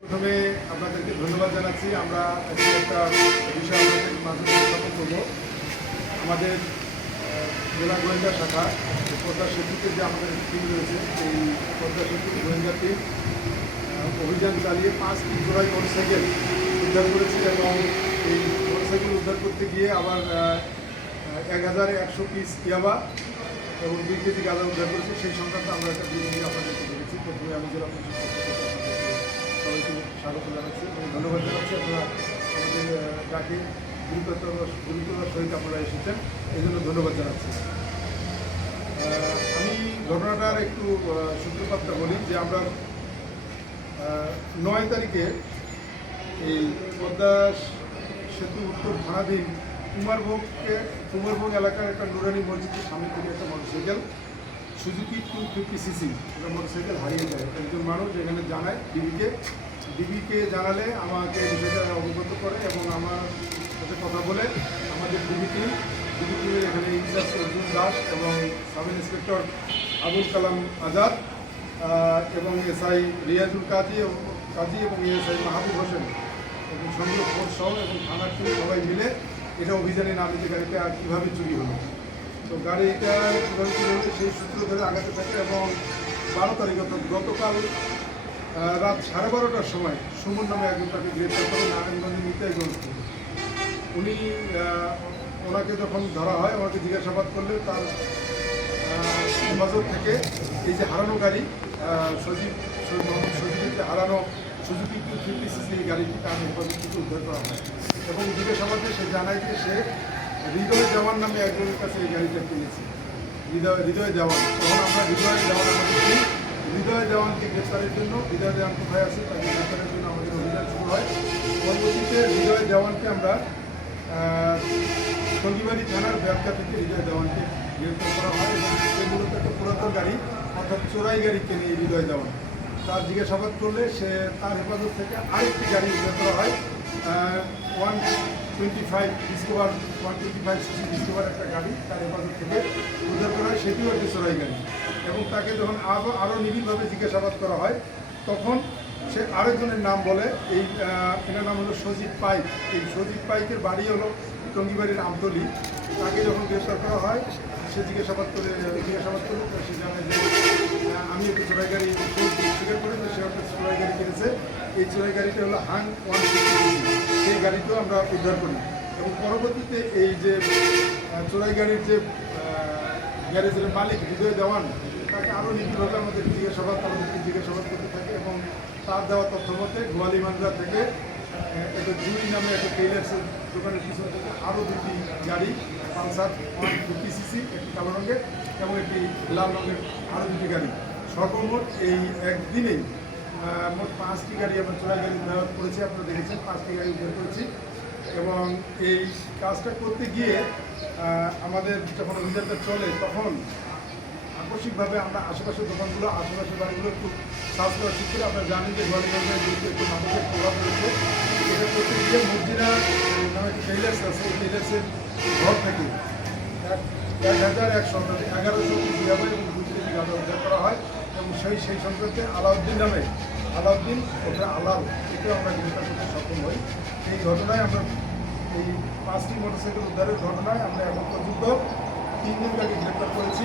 প্রথমে আপনাদেরকে ধন্যবাদ জানাচ্ছি। আমরা একটা বিষয় আপনাদের মাঝে উপস্থাপন করব। আমাদের জেলা গোয়েন্দা শাখা পদ্মা সেতুতে যে আমাদের টিম রয়েছে, এই পদ্মা সেতু গোয়েন্দা টিম অভিযান চালিয়ে 5টি চোরাই মোটরসাইকেল উদ্ধার করেছে এবং এই মোটরসাইকেল উদ্ধার করতে গিয়ে আবার 1100 পিস ইয়াবা এবং 2 কেজি গাঁজা উদ্ধার করেছে। সেই সংক্রান্ত আমরা একটা বিবরণী আপনাদেরকে দেখেছি। প্রথমে আমি জেলা প্রশাসক সবাইকে স্বাগত জানাচ্ছি এবং ধন্যবাদ জানাচ্ছি। আপনারা আমাদের ডাকে গুরুত্বর সহিত আপনারা এসেছেন, এই জন্য ধন্যবাদ জানাচ্ছি। আমি ঘটনাটার একটু সূত্রপাতটা বলি যে আমরা 9 তারিখে এই পদ্মা সেতু উত্তর থানাধীন কুমারভোগ এলাকার একটা নুরানি মসজিদের সামনে থেকে একটা মোটরসাইকেল সুজুকি 250cc একটা মোটরসাইকেল হারিয়ে যায়। একজন মানুষ এখানে জানায় ডিবিকে জানালে আমাকে বিষয়টা অবগত করে এবং আমার সাথে কথা বলে আমাদের ডিবি টিমের এখানে ইনচার্জ অর্জুন দাস এবং সাব ইন্সপেক্টর আবুল কালাম আজাদ এবং এসআই রিয়াজুল কাজী এবং এসআই মাহবুব হোসেন এবং সংগ্রহ ফোর্স সহ এবং থানার টিম সবাই মিলে এটা অভিযানে নামে যে গাড়িটা আর কীভাবে চুরি হলো। তো গাড়িটা কীভাবে চুরি হলো সেই সূত্র ধরে আগাতে থাকে এবং 12 তারিখ গতকাল রাত 12:30টার সময় সুমন নামে একজন তাকে গ্রেপ্তার করে নারায়ণগঞ্জের নিতাইগঞ্জ। ওনাকে যখন ধরা হয়, ওনাকে জিজ্ঞাসাবাদ করলে তার হেফাজত থেকে এই যে হারানো গাড়ি সজীবের যে হারানো সুজুকি 250cc এই গাড়িটি তার হেফাজত থেকে উদ্ধার করা হয় এবং জিজ্ঞাসাবাদে সে জানায় যে সে হৃদয় দেওয়ান নামে একজনের কাছে এই গাড়িটা কিনেছে। হৃদয় দেওয়ান। তখন আমরা হৃদয় দেওয়ানকে গ্রেপ্তারের জন্য, হৃদয় দেওয়ান কোথায় আছে তাকে গ্রেপ্তারের জন্য আমাদের অভিযান শুরু হয়। পরবর্তীতে হৃদয় দেওয়ানকে আমরা টঙ্গিবাড়ি থানার ব্যাপকা থেকে হৃদয় দেওয়ানকে গ্রেপ্তার করা হয় এবং সে মূলত একটা পুরাতন গাড়ি অর্থাৎ চোরাই গাড়ি কেনে এই হৃদয় দেওয়ান। তার জিজ্ঞাসাবাদ করলে সে তার হেফাজত থেকে আরেকটি গাড়ি উদ্ধার করা হয় 125cc ডিসকভার একটা গাড়ি তার হেফাজত থেকে উদ্ধার করা হয়, সেটিও একটি চোরাই গাড়ি। এবং তাকে যখন আরও নিবিড়ভাবে জিজ্ঞাসাবাদ করা হয় তখন সে আরেকজনের নাম বলে, এনার নাম হলো সজীব পাইক। এই সজীব পাইকের বাড়ি হলো টঙ্গিবাড়ির আমতলি। তাকে যখন গ্রেফতার করা হয় সে জিজ্ঞাসাবাদ করলে সে জানায় যে আমি একটু চোরাই গাড়ি স্বীকার করে যে সে একটা চোরাই গাড়ি কিনেছে। এই চোরাই গাড়িটা হলো হাং 150cc, সেই গাড়িতেও আমরা উদ্ধার করি এবং পরবর্তীতে এই যে চোরাই গাড়ির যে গ্যারেজের মালিক হৃদয় দেওয়ান তাকে আরও নিবিড়ভাবে আমাদেরকে জিজ্ঞাসাবাদ করতে থাকে এবং তার দেওয়া তথ্য মতে গোয়ালি মান্দ্রা থেকে একটা জুই নামে একটা টেইলার্সের দোকানের পিছনে থেকে আরও 2টি গাড়ি পালসার 150cc, একটি কালো রঙের এবং একটি লাল রঙের আরও 2টি গাড়ি, সর্বমোট এই একদিনেই মোট 5টি গাড়ি আমরা চোরাই গাড়ি উদ্ধার করেছি। আপনারা দেখেছেন 5টি গাড়ি উদ্ধার করেছি এবং এই কাজটা করতে গিয়ে আমাদের যখন অভিযানটা চলে তখন আকস্মিকভাবে আমরা আশেপাশের দোকানগুলো, আশেপাশের বাড়িগুলো একটু সার্চ করা ঠিক করে আপনারা জানেন যে গোয়ালিগঞ্জের বিরুদ্ধে একটু নাটকের প্রভাব রয়েছে। এটা করতে গিয়ে মসজিদা নামে একটি টেইলার্স আছে, এই টেইলার্সের ঘর থেকে 1100 পিস ইয়াবা এবং 2 কেজি গাঁজা উদ্ধার করা হয় এবং সেই সংক্রান্তে আলাউদ্দিন ওটা আলাল, এটাও আমরা গ্রেফতার করতে সক্ষম হই। এই ঘটনায় আমরা এই 5টি মোটরসাইকেল উদ্ধারের ঘটনায় আমরা এখন পর্যন্ত 3 জনকে গ্রেফতার করেছি।